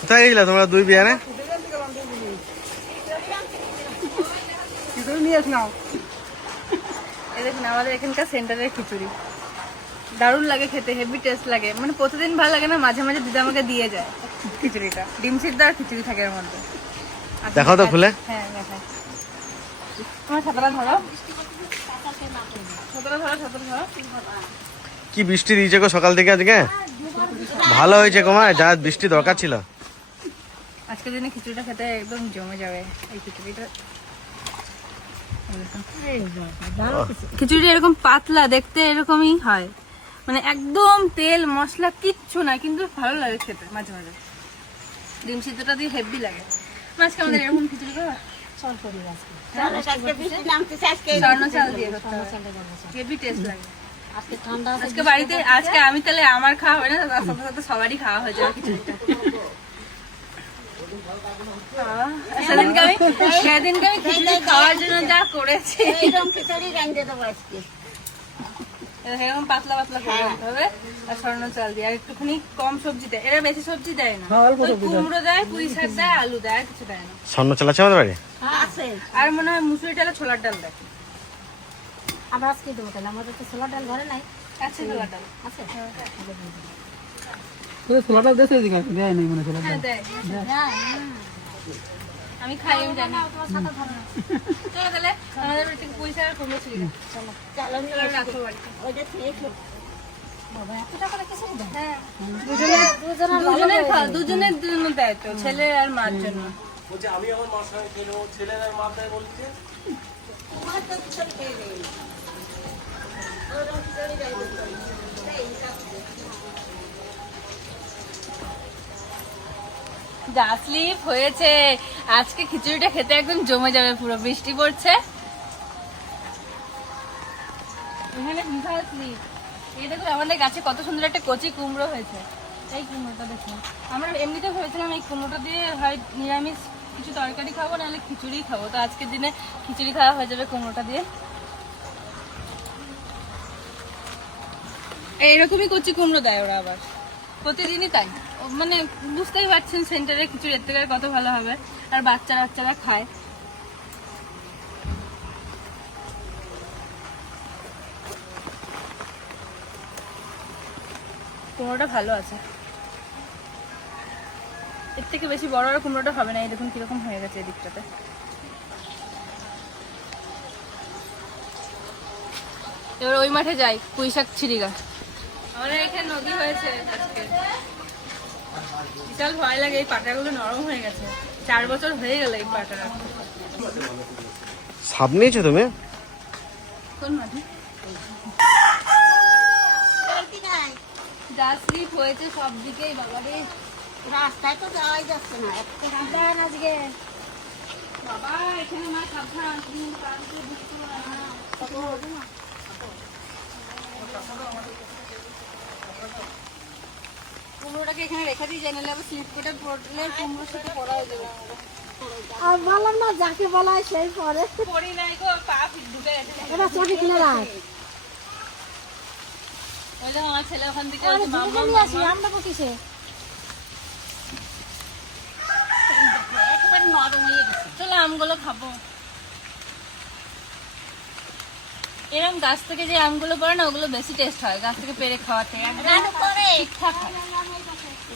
কোথায় গেছিলা তোমরা দুই বিয়ানে? দেখুন আমাদের এখানকার সেন্টারের খিচুড়ি। দারুণ লাগে খেতে হেভি টেস্ট লাগে। মানে প্রতিদিন ভালো লাগে না মাঝে মাঝে দিদি আমাকে দিয়ে যায় খিচুড়িটা। ডিম সিদ্ধ আর খিচুড়ি থাকে এর মধ্যে। দেখাও তো খুলে। হ্যাঁ দেখাই। তোমার ছাতাটা ধরো। ছাতাটা ধরো ছাতাটা ধরো। কি বৃষ্টি দিয়েছে গো সকাল থেকে আজকে? ভালো হয়েছে কুমার যা বৃষ্টি দরকার ছিল। আজকের দিনে খিচুড়িটা খেতে একদম জমে যাবে। এই খিচুড়িটা খিচুড়ি। এরকম পাতলা দেখতে এরকমই হয়। মানে একদম তেল মশলা কিচ্ছু না কিন্তু ভালো লাগে খেতে মাঝে মাঝে। ডিম সিদ্ধটা দিয়ে হেভি লাগে। মাঝকে আমাদের এরকম খিচুড়ি খাওয়া? চল করি আজকে। স্বর্ণ চাল দিয়ে হেভি টেস্ট লাগে। আজকে ঠান্ডা আজকে বাড়িতে আজকে আমি তাহলে আমার খাওয়া হবে না তার সাথে সাথে সবারই খাওয়া হয়ে যাবে খিচুড়িটা। সেদিনকে আমি সেদিনকে আমি খিচুড়ি খাওয়ার জন্য যা করেছি। এরকম পাতলা পাতলা করে দিতে হবে আর স্বর্ণ চাল দিয়ে। আর একটুখানি কম সবজি দেয়। এরা বেশি সবজি দেয় না। হ্যাঁ। কুমড়ো দেয় পুঁই শাক দেয় আলু দেয় আর কিছু দেয় না। আমাদের বাড়ি? আর মনে হয় মুসুরি ডালে ছোলার ডাল দেয়। আমরা আজকে দেবো তাহলে। আমাদের তো ছোলা ডাল ঘরে নাই। আছে ছোলার ডাল। আছে। ছোলাটা দেশে দিকে আছে দেয় নেই মানে ছোলা হ্যাঁ দেয়। আমি খাই আমি জানি। চলো তাহলে আমাদের বাড়ি থেকে আর কুমড়ো ছিল চলো রাখো বাড়িতে। কিছু দেয় হ্যাঁ। দুজনের জন্য দেয় তো ছেলে আর মার জন্য। যা স্লিপ হয়েছে। আজকে খিচুড়িটা খেতে একদম জমে যাবে, পুরো বৃষ্টি পড়ছে। এখানে বিশাল স্লিপ এই দেখুন আমাদের গাছে কত সুন্দর একটা কচি কুমড়ো হয়েছে। এই কুমড়োটা দেখুন আমরা এমনিতে ভেবেছিলাম এই কুমড়োটা দিয়ে হয় নিরামিষ কিছু তরকারি খাব, নাহলে খিচুড়ি খাব। তো আজকের দিনে খিচুড়ি খাওয়া হয়ে যাবে কুমড়োটা দিয়ে। এইরকমই কচি কুমড়ো দেয় ওরা আবার। প্রতিদিনই তাই। মানে বুঝতেই পারছেন সেন্টারে খিচুড়ি এর থেকে কত ভালো হবে। আর বাচ্চা বাচ্চারা খায়। কুমড়োটা ভালো আছে। এর থেকে বেশি বড় আর কুমড়োটা হবে না। এই দেখুন কীরকম হয়ে গেছে এদিকটাতে। এবার ওই মাঠে যাই পুঁই শাক ছিড়িগা আমাদের এখানে নদী হয়েছে আজকে। বিশাল ভয় লাগে এই পাটাগুলো নরম হয়ে গেছে। চার বছর হয়ে গেল এই পাটা। সাপ নিয়েছো তুমি? কোন মাঠে যা স্লিপ হয়েছে সব দিকেই বাবা রে। রাস্তায় তো যাওয়াই যাচ্ছে না এত সাবধান আজকে। বাবা এখানে মা সাবধান। তুমি প্রান্তে বুঝতে না। কুমড়োটাকে এখানে রেখে দিই জানালে আবার স্লিপ করে পড়লে কুমড়োর সাথে পড়া হয়ে যাবে। আর বললাম না যাকে বলা হয় সেই পরে। পড়ি নাই গো পা ঢুকে গেছে। এবার চটি কিনে রাখ। আমার ছেলে ওখান থেকে চলো আমগুলো খাব। এরকম গাছ থেকে যে আমগুলো পড়ে না ওগুলো বেশি টেস্ট হয়। গাছ থেকে পেরে খাওয়াতে। ঠিকঠাক হয়।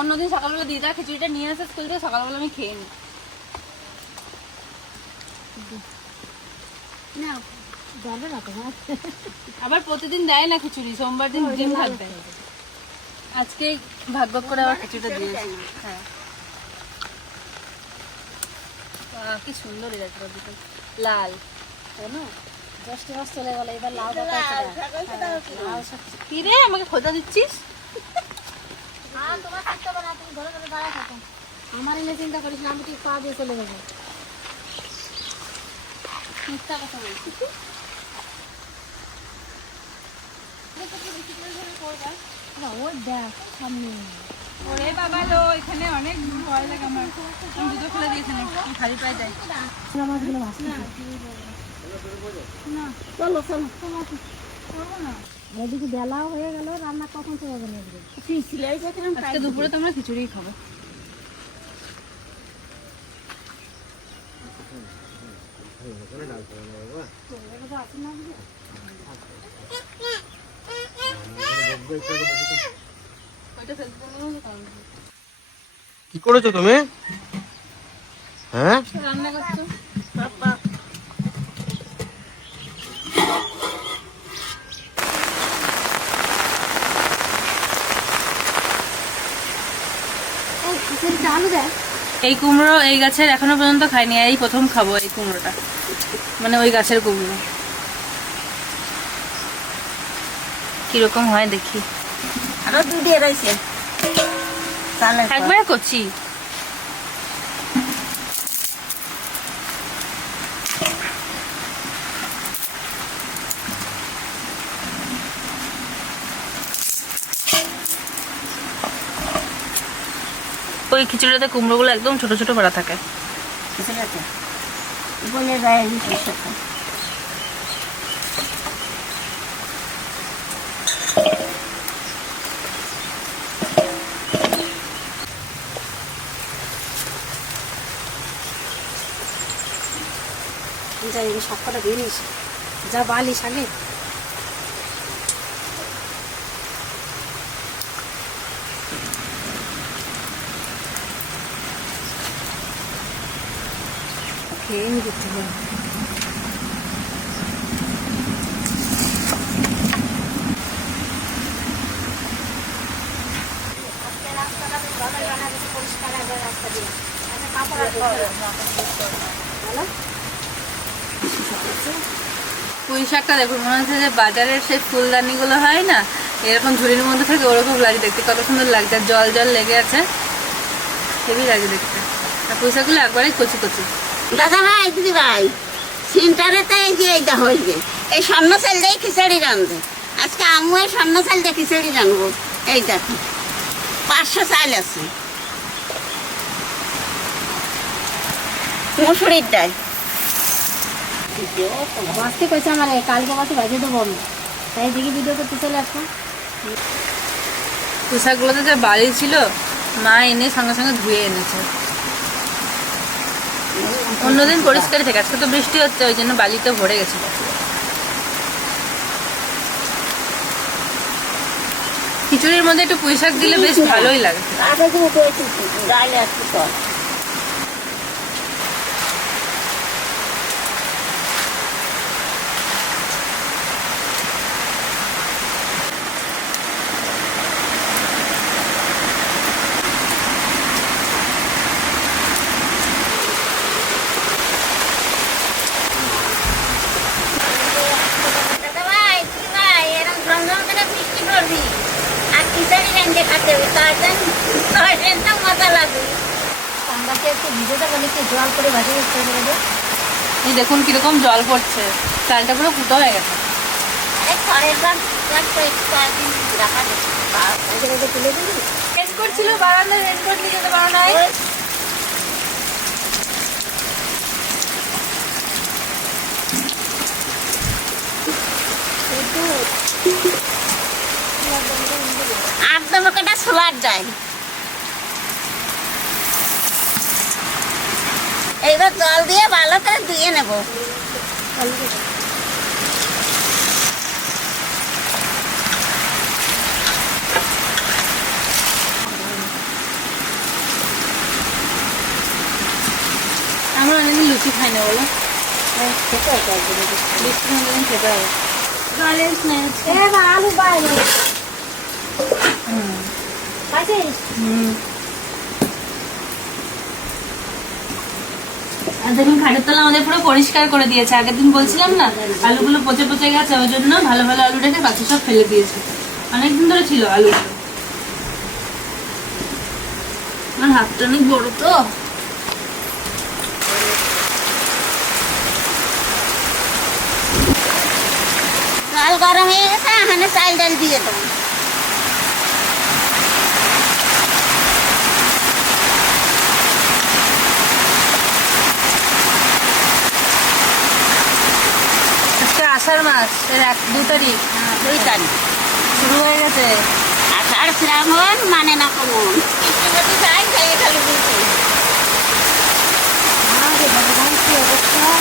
অন্যদিন সকালবেলা দিদা খিচুড়িটা নিয়ে আসে স্কুল থেকে সকালবেলা আমি খেয়ে নিই। না না হ্যাঁ। আবার প্রতিদিন দেয় না খিচুড়ি সোমবার দিন ডিম ভাত দেয়। আজকে ভাগ্য করে আবার খিচুড়িটা দিয়েছে। হ্যাঁ। কি সুন্দর এটা লাল। জ্যৈষ্ঠী মাস চলে গেল এবার লাউ পাতা রে আমাকে খোঁজা দিচ্ছিস? তোমার চিন্তা হবে তুমি ঘরে ঘরে দাঁড়ায় থাকো। আমার এনে চিন্তা করিস না আমি ঠিক পা দিয়ে চলে যাব। মিথ্যা কথা বলছি। না দেখ সামনে। ওরে বাবা লো এখানে অনেক ভয় লাগে আমার। আমি জুতো খুলে দিয়েছেন খালি পায়ে যাই। মাছগুলো ভাসছে চলো চলো। করব না। এদিকে বেলাও হয়ে গেল রান্না কখন থেকে যাবে আজকে দুপুরে তো আমরা খিচুড়ি খাব। কি করেছ তুমি? হ্যাঁ? রান্না করছ আলু দেয় এই কুমড়ো এই গাছের এখনও পর্যন্ত খাইনি এই প্রথম খাব এই কুমড়োটা। মানে ওই গাছের কুমড়ো। কীরকম হয় দেখি। আরও দুধ রয়েছে একবারে করছি। ওই খিচুড়িতে কুমড়োগুলো একদম ছোট ছোট পাড়া থাকে। সাথে সবকটা বেরিয়েছ। যা বালি শাকে। হবে। পুঁই শাকটা দেখুন, মনে হচ্ছে যে বাজারের সেই ফুলদানিগুলো হয় না, এরকম ঝুড়ির মধ্যে থাকে, ওরকম লাগে দেখতে, কত সুন্দর লাগছে, আর জল জল লেগে আছে, হেভি লাগে দেখতে। আর পুঁই শাকগুলো একবারেই কচি কচি। দাদা ভাই দিদি ভাই সেন্টারেতে এই যে এইটা হইবে এই স্বর্ণ চাল দিয়ে খিচুড়ি রাঁধবে। আজকে আমিও এই স্বর্ণ চাল দিয়ে খিচুড়ি রাঁধবো। এই দেখো পাঁচশো চাল আছে। মুসুরির ডাল। বাঁচতে কইছে আমার এই কালকে বাসে বাজে দেবো আমি। তাই দেখি ভিডিও করতে চলে আসলাম পুঁই শাকগুলোতে যে বালি ছিল মা এনে সঙ্গে সঙ্গে ধুয়ে এনেছে। অন্যদিন পরিষ্কারই থাকে আজকে তো বৃষ্টি হচ্ছে, ওই জন্য বালিতে ভরে গেছে। খিচুড়ির মধ্যে একটু পুঁই শাক দিলে বেশ ভালোই লাগে কাঠে দিয়ে পেয়েছি ডাল আছে তো দাদা ভাই দিদি ভাই এরকম ঝমঝম করে বৃষ্টি পড়বি আর খাতে জন্য লাগবে কান্দাকে একটু ভিজে দেবো নাকি জল করে ভাজে দিতে হবে এই দেখুন কীরকম জল পড়ছে। চালটা পুরো ফুটো হয়ে গেছে। রেনকোট ছিল বারান্দায় রেনকোট নিয়ে যেতে পারো নাই। ওই। একটা সোলার যায় এইবার জল দিয়ে ভালো করে ধুয়ে নেব। আমরা অনেকদিন লুচি খাই না বলো। খেতে হবে এ বা আলু বাইরে। খাইছিস দেখুন খাটের তলা আমাদের পুরো পরিষ্কার করে দিয়েছে। আগের দিন বলছিলাম না আলুগুলো পচে পচে গেছে ওই জন্য ভালো ভালো আলু রেখে বাকি সব ফেলে দিয়েছে। অনেকদিন ধরে ছিল আলু আমার হাতটা অনেক বড় তো। চাল গরম হয়ে গেছে এখানে চাল ডাল দিয়ে দেবো আজকে আষাঢ় মাস এর এক দু তারিখ। দুই তারিখ। শুরু হয়ে গেছে। আষাঢ় শ্রাবণ মানে না কমন। কিছু যাই খাইয়ে খালি বুঝি ভগবান কি অবস্থা?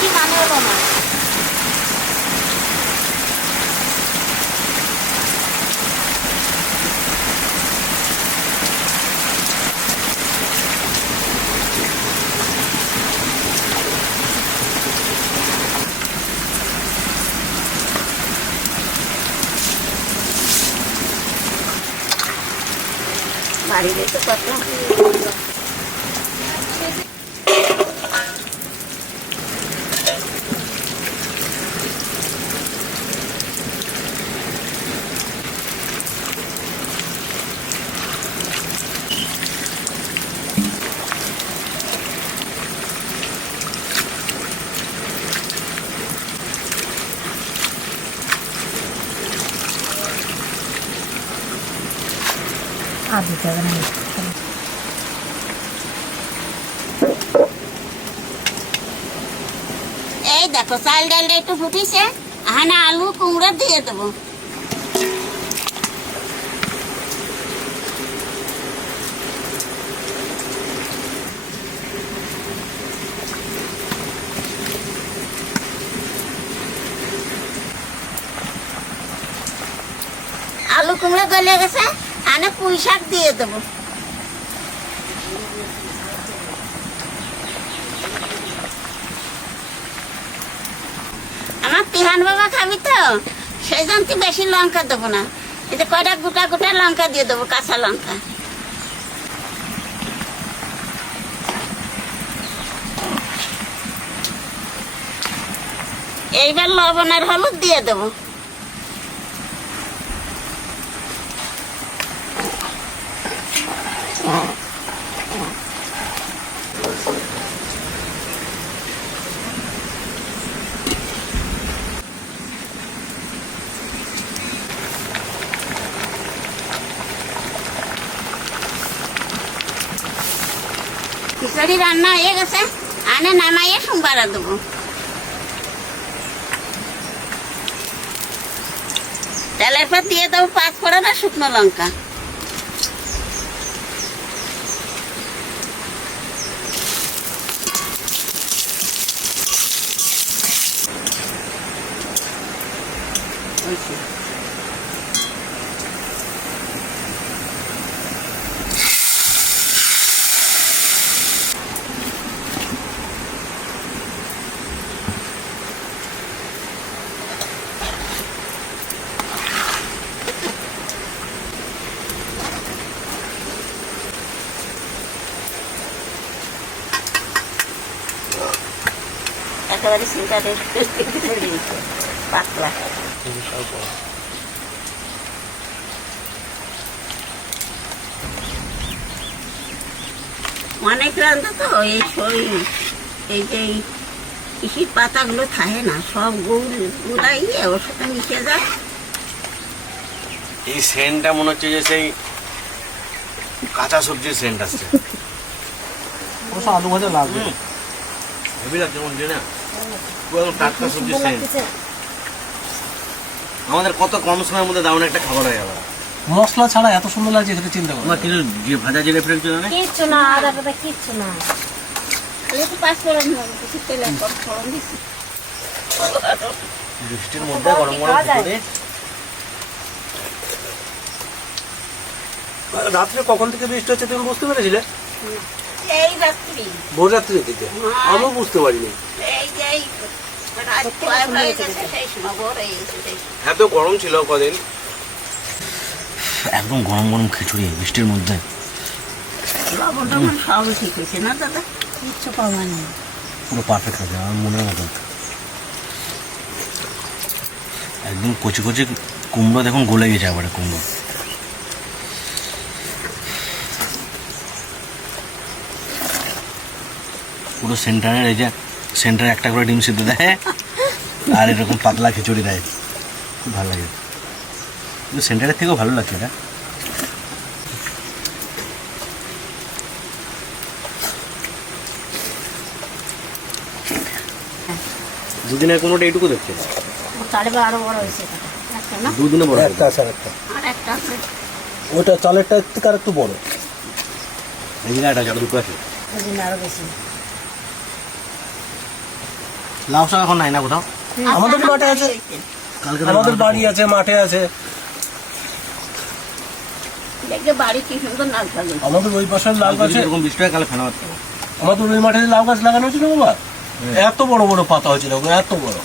কি মানে হলো না বাড়িতে তো কত এই দেখো চাল ডালটা একটু ফুটিছে। আলু কুমড়ো দিয়ে দেবো। আলু কুমড়ো গলে গেছে? এখানে পুঁই শাক দিয়ে দেবো। আমার তিহান বাবা খাবি তো? সেই জন্য তুই বেশি লঙ্কা দেবো না। এতে কয়টা গোটা গোটা লঙ্কা দিয়ে দেবো, কাঁচা লঙ্কা। এইবার লবণ আর হলুদ দিয়ে দেবো। খিচুড়ি রান্না হয়ে গেছে, আনে নামাইয়ে সোমবার দেবো। তেলের পর দিয়ে দেবো পাঁচ ফোড়ন আর শুকনো লঙ্কা। একেবারে ছেড়ে পাতলা। অনেক রান্না তো এই সই এই যে এই কৃষির পাতাগুলো থাকে না সব গুড় গুড়াইয়ে ওর সাথে মিশে যায়। এই সেন্টটা মনে হচ্ছে যে সেই কাঁচা সবজির সেন্ট আসছে। অবশ্য আলু ভাজা লাগবে। হেভি লাগছে মনে না? পুরো টাটকা সেন্ট আমাদের কত কম সময়ের মধ্যে দারুণ একটা খাবার হয়ে গেল। মশলা ছাড়া এত সুন্দর লাগছে সেটা চিন্তা করো আমার কিছু যে ভাজা জিরে ফ্রেক ছিল না? কিচ্ছু না আদা কিচ্ছু না। পাঁচ ফোড়ন কিছু ফোড়ন দিচ্ছি বৃষ্টির মধ্যে গরম গরম খিচুড়ি রাত্রে কখন থেকে বৃষ্টি হচ্ছে তুমি বুঝতে পেরেছিলে? এই রাত্রি। ভোর রাত্রির দিকে আমিও বুঝতে পারিনি। হয়ে। এত গরম ছিল কদিন একদম গরম গরম খিচুড়ি বৃষ্টির মধ্যে ঠিক হয়েছে না দাদা কিচ্ছু পাওয়া নেই পুরো পারফেক্ট হবে আমার মনের মতন একদম কচি কচি কুমড়ো দেখুন গলে গেছে আবার কুমড়ো পুরো সেন্টারের এই যে সেন্টারে একটা করে ডিম সিদ্ধ দেয় আর এরকম পাতলা খিচুড়ি দেয়। খুব ভালো লাগে। কিন্তু সেন্টারের থেকেও ভালো লাগছে এটা। দুদিনের কুমড়োটা এইটুকু দেখছে আরও বড় হয়েছে দুদিনে বড় একটা আছে একটা। আর একটা আছে। ওটা চালেরটা থেকে আর একটু বড়। একটা জল দুটো আছে। আরও বেশি। লাউ শাক এখন নাই না কোথাও? আমাদের মাঠে আছে। কালকে আমাদের বাড়ি আছে মাঠে আছে। আমাদের ওই পাশের লাউ গাছে এরকম বৃষ্টি হয় কালে ফেনা আমাদের ওই মাঠে লাউ গাছ লাগানো হয়েছিল বাবা এত বড় বড় পাতা হয়েছিল এত বড়।